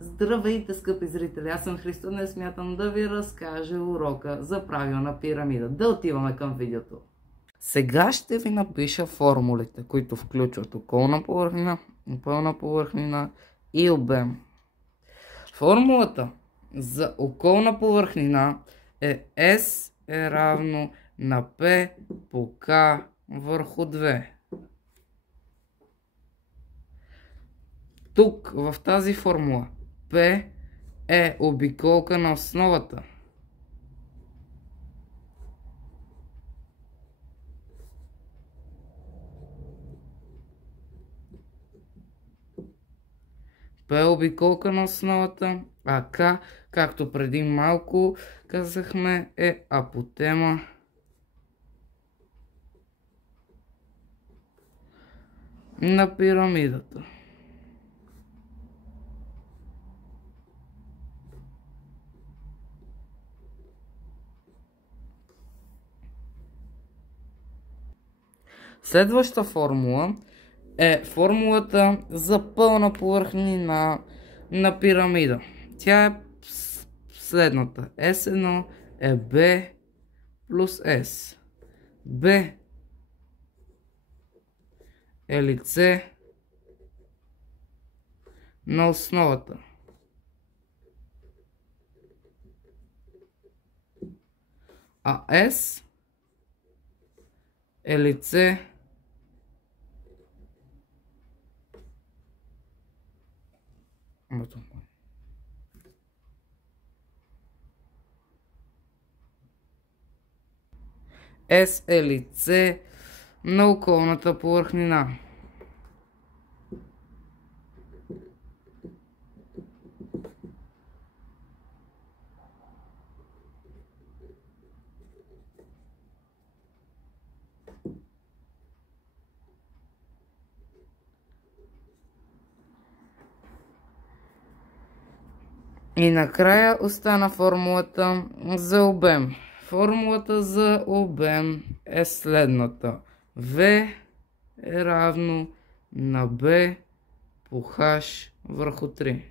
Здравейте, скъпи зрители! Аз съм Христо, не смятам да ви разкажа урока за правилна пирамида. Да отиваме към видеото. Сега ще ви напиша формулите, които включват околна повърхнина, пълна повърхнина и обем. Формулата за околна повърхнина е S е равно на P по K върху 2. Тук в тази формула P е обиколка на основата. P е обиколка на основата, а K, както преди малко казахме, е апотема на пирамидата. Следваща формула е формулата за пълна повърхнина на пирамида. Тя е следната. S1 е B плюс S. B е лице на основата. А S е лице S е лице на околната повърхнина. И накрая остана формулата за обем. Формулата за обем е следната. V е равно на B по H върху 3.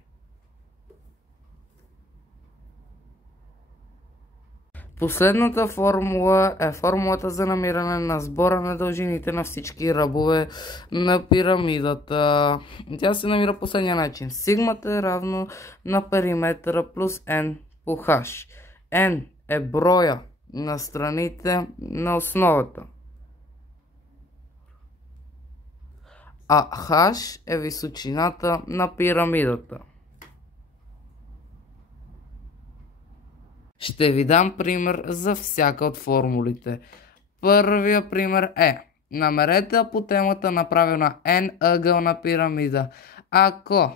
Последната формула е формулата за намиране на сбора на дължините на всички ръбове на пирамидата. Тя се намира по следния начин. Сигмата е равно на периметъра плюс n по h. n е броя на страните на основата. А h е височината на пирамидата. Ще ви дам пример за всяка от формулите. Първия пример е: намерете апотемата направена n ъгълна пирамида. Ако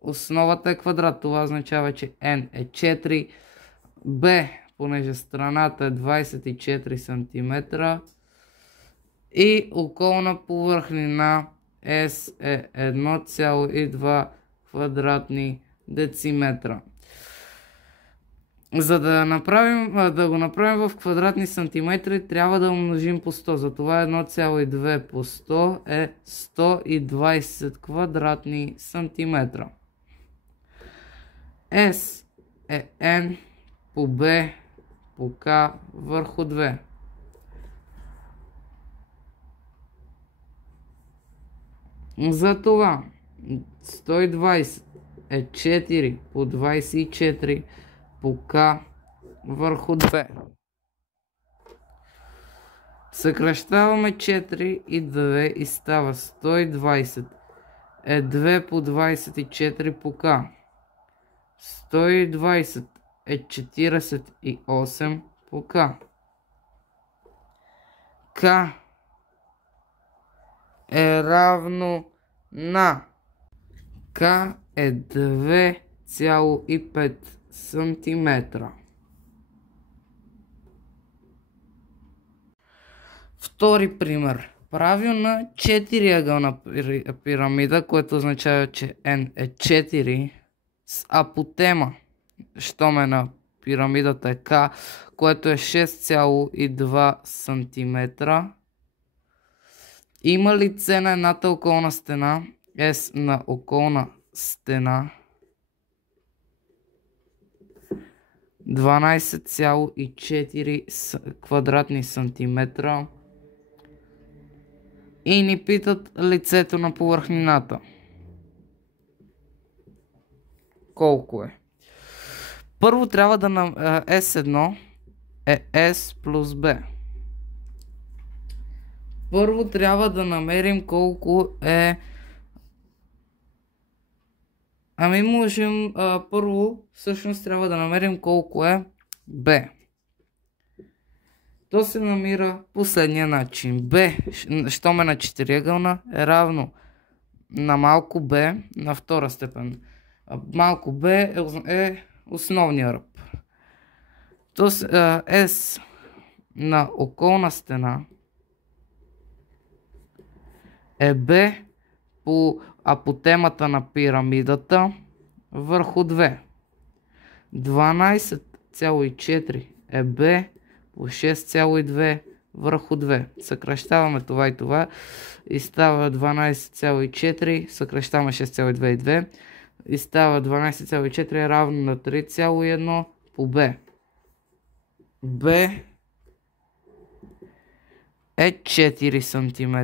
основата е квадрат, това означава, че n е 4, b, понеже страната е 24 см и околна повърхнина S е 1,2 квадратни дециметра. За да го направим в квадратни сантиметри, трябва да умножим по 100. Затова 1,2 по 100 е 120 квадратни сантиметра. S е N по B по K върху 2. Затова 120 е 4 по 24 по K върху 2. Съкращаваме 4 и 2 и става 120 е 2 по 24 по K. 120 е 48 по K. K е равно на K е 2,5 сантиметра. Втори пример. Правилна 4-ъгълна пирамида, което означава, че n е 4, с апотема, щом е на пирамидата е K, което е 6,2 см. Има лице на едната околна стена, S на околна стена 12,4 квадратни сантиметра. И ни питат лицето на повърхнината. Колко е? Първо трябва да S1 е S плюс B. Първо трябва да намерим колко е... първо всъщност трябва да намерим колко е B. То се намира последния начин. B, щом е на четириъгълна, е равно на малко b на втора степен. Малко b е основния ръб. То S на околна стена е b по апотемата на пирамидата върху 2. 12,4 е b по 6,2 върху 2. Съкращаваме това и това и става 12,4, съкращаваме 6,2 и 2 и става 12,4 е равно на 3,1 по b. b е 4 см.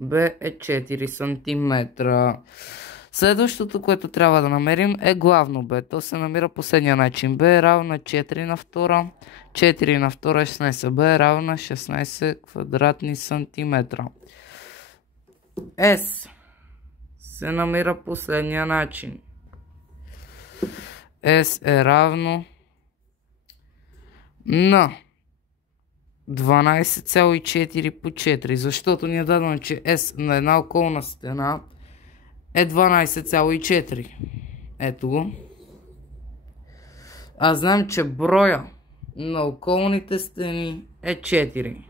b е 4 см. Следващото, което трябва да намерим е главно b. То се намира последния начин. b е равно на 4 на втора. 4 на втора е 16. b е равно на 16 квадратни сантиметра. S се намира последния начин. S е равно на 12,4 по 4. Защото ни е дадено, че S на една околна стена е 12,4. Ето го. А знам, че броя на околните стени е 4.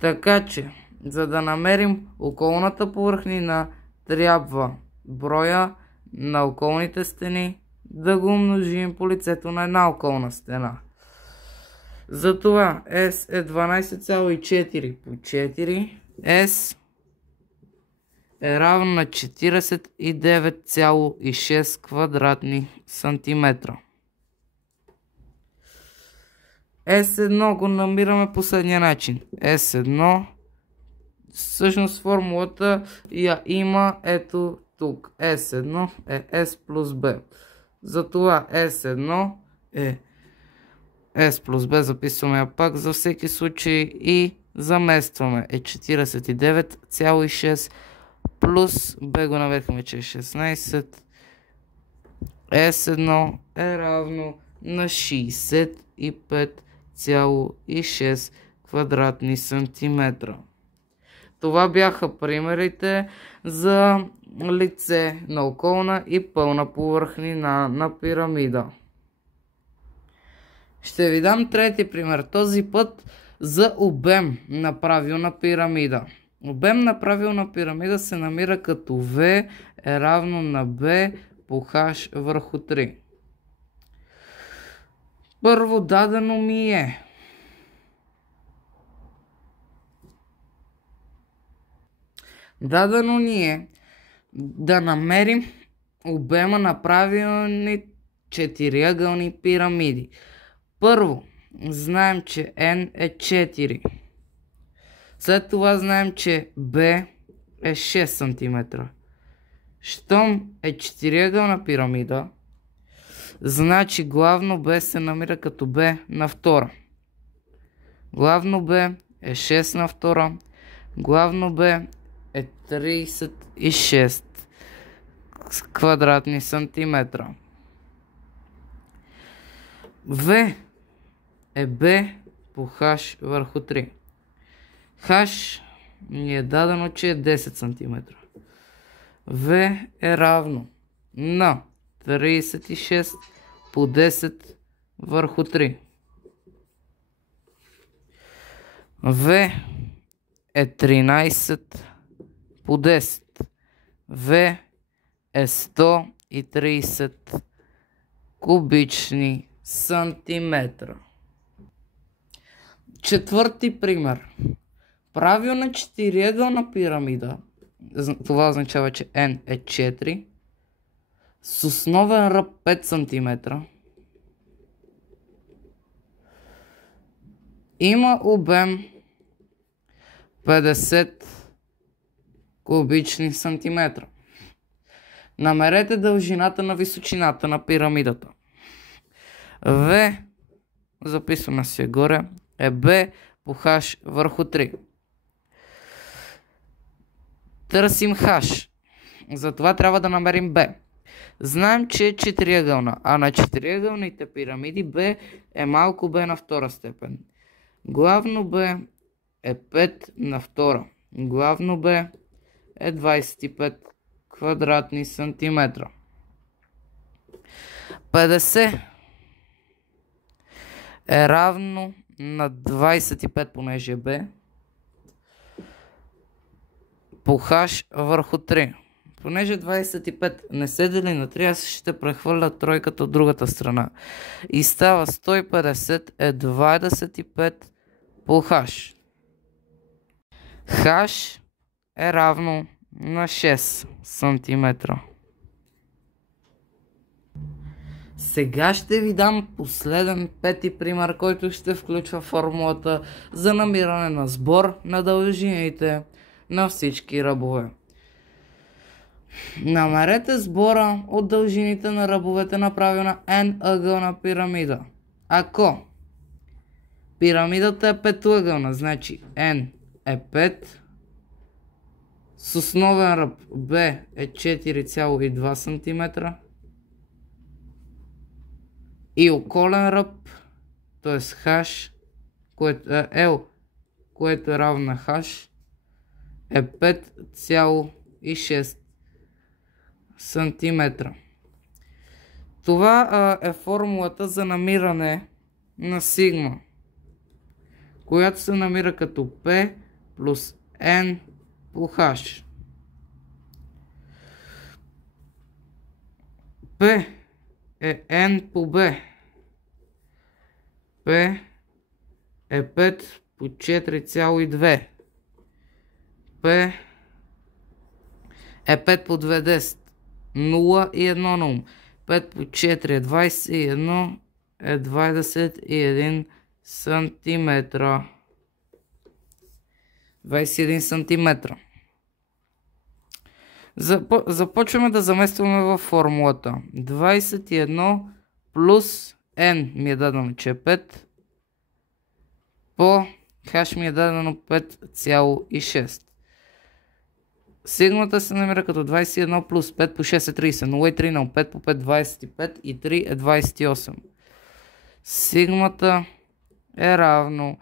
Така че, за да намерим околната повърхнина, трябва броя на околните стени да го умножим по лицето на една околна стена. Затова S е 12,4 по 4. S е равно на 49,6 квадратни сантиметра. S1 го намираме последния начин. S1, всъщност формулата я има ето тук. S1 е S плюс B. Затова S1 е S плюс B, записваме я пак за всеки случай и заместваме. Е 49,6 плюс B го навехме, че е 16. S1 е равно на 65,6 квадратни сантиметра. Това бяха примерите за лице на околна и пълна повърхнина на пирамида. Ще ви дам трети пример, този път за обем на правилна пирамида. Обем на правилна пирамида се намира като V е равно на B по H върху 3. Първо дадено ми е да намерим обема на правилни четириъгълни пирамиди. Първо, знаем, че N е 4. След това знаем, че B е 6 см. Щом е четириъгълна пирамида, значи главно B се намира като B на втора. Главно B е 6 на втора. Главно B е 36 квадратни сантиметра. V е B по H върху 3. H ни е дадено, че е 10 см. V е равно на 36 по 10 върху 3. V е 13 по 10. V е 130 кубични сантиметра. Четвърти пример. Правилна четириъгълна пирамида, това означава, че N е 4, с основен ръб 5 см. Има обем 50 кубични сантиметра. Намерете дължината на височината на пирамидата. В, записваме си горе, е B по H върху 3. Търсим H. Затова трябва да намерим B. Знаем, че е четириъгълна, а на четириъгълните пирамиди B е малко b на втора степен. Главно B е 5 на втора. Главно B е 25 квадратни сантиметра. 50 е равно на 25, понеже B, по H върху 3. Понеже 25 не се дели на 3, аз ще прехвърля тройката от другата страна. И става 150 е 25 по H. H е равно на 6 см. Сега ще ви дам последен пети пример, който ще включва формулата за намиране на сбор на дължините на всички ръбове. Намерете сбора от дължините на ръбовете на правилна n-ъгълна пирамида. Ако пирамидата е петъгълна, значи n е 5, с основен ръб b е 4,2 см и околен ръб, т.е. h, което е L, което е равно на h, е 5,6 сантиметра. Това е формулата за намиране на сигма, която се намира като P плюс N по H. P е N по B. P е 5 по 4,2. P е 5 по 2, 10. 0 и 1 на ум. 5 по 4 е 21 е 21 сантиметра. 21 сантиметра. Започваме да заместваме във формулата. 21 плюс n ми е дадено, че е 5 по h ми е дадено 5,6. Сигмата се намира като 21 плюс 5 по 6 е 30. 0 и 3 на 5 по 5 25 и 3 е 28. Сигмата е равно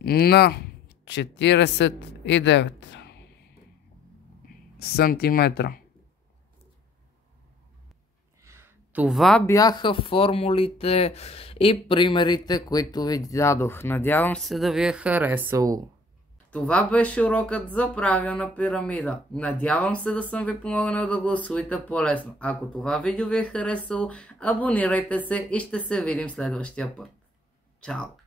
на 49 сантиметра. Това бяха формулите и примерите, които ви дадох. Надявам се да ви е харесало. Това беше урокът за правилна пирамида. Надявам се да съм ви помогнал да го усвоите по-лесно. Ако това видео ви е харесало, абонирайте се и ще се видим следващия път. Чао!